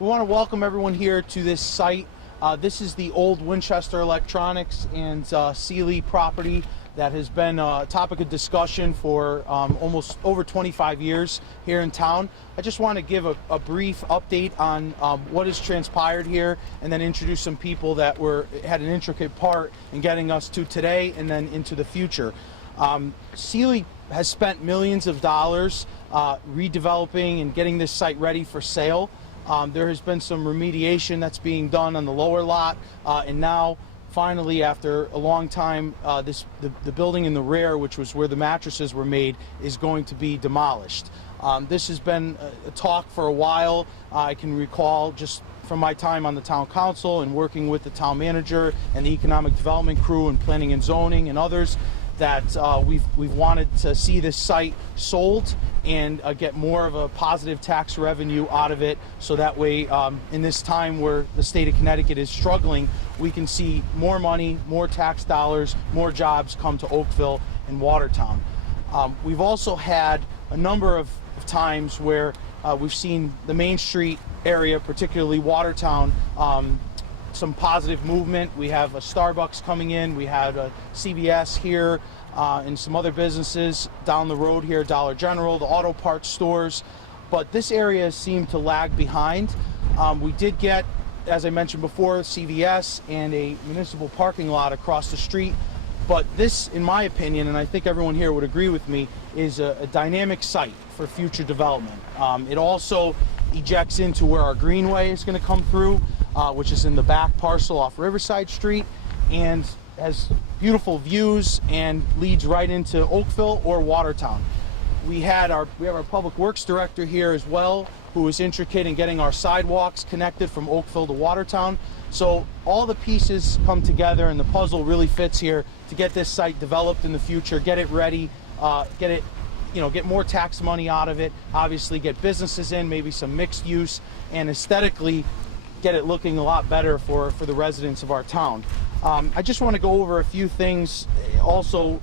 We want to welcome everyone here to this site. This is the old Winchester Electronics and Sealy property that has been a topic of discussion for almost over 25 years here in town. I just want to give a brief update on what has transpired here, and then introduce some people that had an intricate part in getting us to today and then into the future. Sealy has spent millions of dollars redeveloping and getting this site ready for sale. There has been some remediation that's being done on the lower lot, and now finally, after a long time, the building in the rear, which was where the mattresses were made, is going to be demolished. This has been a talk for a while. I can recall just from my time on the town council and working with the town manager and the economic development crew and planning and zoning and others, that we've wanted to see this site sold and get more of a positive tax revenue out of it, so that way in this time where the state of Connecticut is struggling, we can see more money, more tax dollars, more jobs come to Oakville and Watertown. We've also had a number of times where we've seen the Main Street area, particularly Watertown, some positive movement. We have a Starbucks coming in, we had a CVS here, and some other businesses down the road here, Dollar General, the auto parts stores, but this area seemed to lag behind. We did get, as I mentioned before, CVS and a municipal parking lot across the street, but this, in my opinion, and I think everyone here would agree with me, is a dynamic site for future development. It also ejects into where our greenway is going to come through, which is in the back parcel off Riverside Street, and has beautiful views and leads right into Oakville or Watertown. We have our public works director here as well, who is intricate in getting our sidewalks connected from Oakville to Watertown. So all the pieces come together and the puzzle really fits here to get this site developed in the future, get it ready, get more tax money out of it, obviously get businesses in, maybe some mixed use, and aesthetically get it looking a lot better for the residents of our town. I just want to go over a few things. Also,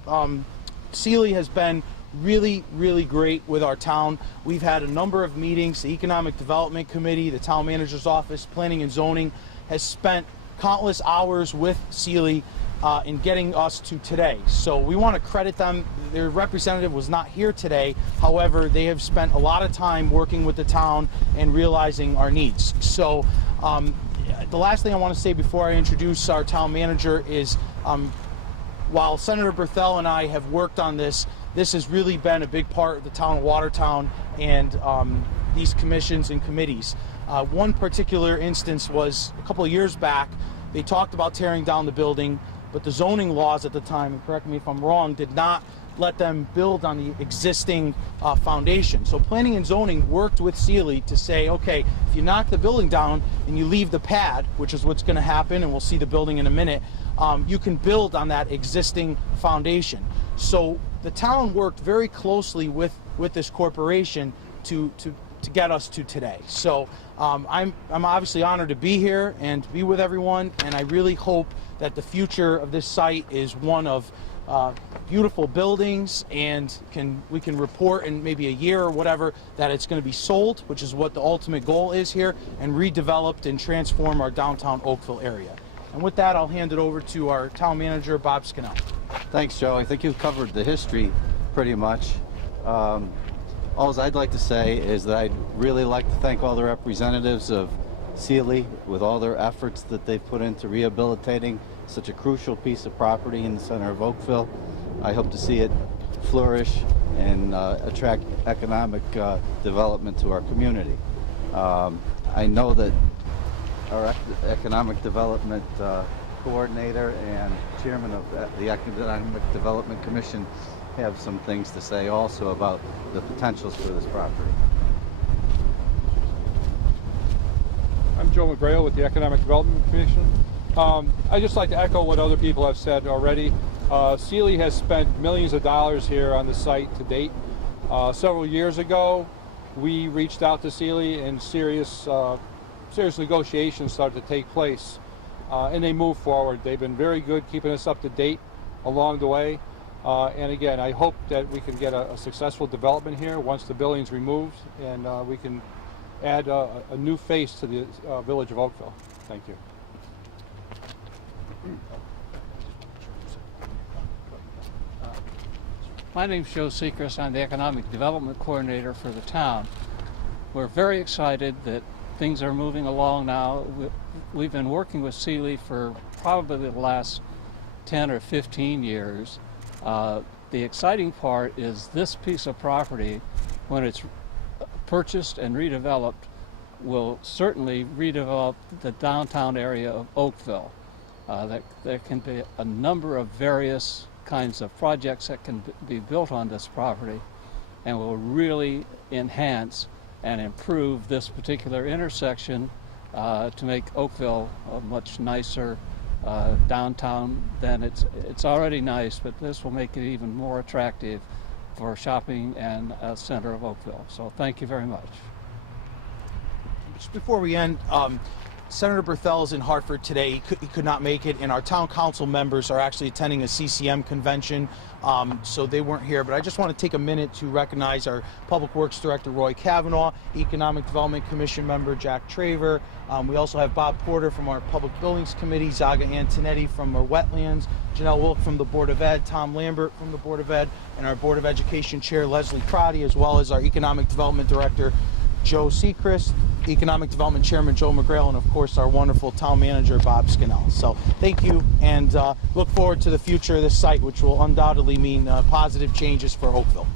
Sealy has been really, really great with our town. We've had a number of meetings. The Economic Development Committee, the Town Manager's Office, Planning and Zoning has spent countless hours with Sealy in getting us to today. So we want to credit them. Their representative was not here today. However, they have spent a lot of time working with the town and realizing our needs. So the last thing I want to say before I introduce our town manager is, while Senator Berthel and I have worked on this has really been a big part of the town of Watertown and these commissions and committees. One particular instance was a couple of years back. They talked about tearing down the building, but the zoning laws at the time, and correct me if I'm wrong, did not let them build on the existing foundation. So planning and zoning worked with Sealy to say, okay, if you knock the building down and you leave the pad, which is what's going to happen, and we'll see the building in a minute, you can build on that existing foundation. So the town worked very closely with this corporation to get us to today. So I'm obviously honored to be here and to be with everyone, and I really hope that the future of this site is one of beautiful buildings, and we can report in maybe a year or whatever that it's going to be sold, which is what the ultimate goal is here, and redeveloped and transform our downtown Oakville area. And with that, I'll hand it over to our town manager, Bob Scannell. Thanks, Joe. I think you've covered the history pretty much. All I'd like to say is that I'd really like to thank all the representatives of Sealy with all their efforts that they've put into rehabilitating such a crucial piece of property in the center of Oakville. I hope to see it flourish and attract economic development to our community. I know that our economic development coordinator and chairman of the Economic Development Commission have some things to say also about the potentials for this property. I'm Joe McGrail with the Economic Development Commission. I'd just like to echo what other people have said already. Sealy has spent millions of dollars here on the site to date. Several years ago, we reached out to Sealy and serious negotiations started to take place, and they moved forward. They've been very good keeping us up to date along the way. And again, I hope that we can get a successful development here once the building's removed, and we can add a new face to the village of Oakville. Thank you. My name's Joe Sechrist. I'm the Economic Development Coordinator for the town. We're very excited that things are moving along now. We've been working with Sealy for probably the last 10 or 15 years. The exciting part is this piece of property, when it's purchased and redeveloped, will certainly redevelop the downtown area of Oakville. There can be a number of various kinds of projects that can be built on this property and will really enhance and improve this particular intersection to make Oakville a much nicer downtown than it's already nice, but this will make it even more attractive for shopping and center of Oakville. So thank you very much. Just before we end, Senator Berthel is in Hartford today. He could not make it, and our town council members are actually attending a CCM convention, so they weren't here. But I just want to take a minute to recognize our Public Works Director, Roy Kavanaugh, Economic Development Commission member, Jack Traver. We also have Bob Porter from our Public Buildings Committee, Zaga Antonetti from our Wetlands, Janelle Wilk from the Board of Ed, Tom Lambert from the Board of Ed, and our Board of Education Chair, Leslie Crotty, as well as our Economic Development Director, Joe Sechrist, Economic Development Chairman Joe McGrail, and of course our wonderful town manager Bob Scannell. So thank you, and look forward to the future of this site, which will undoubtedly mean positive changes for Oakville.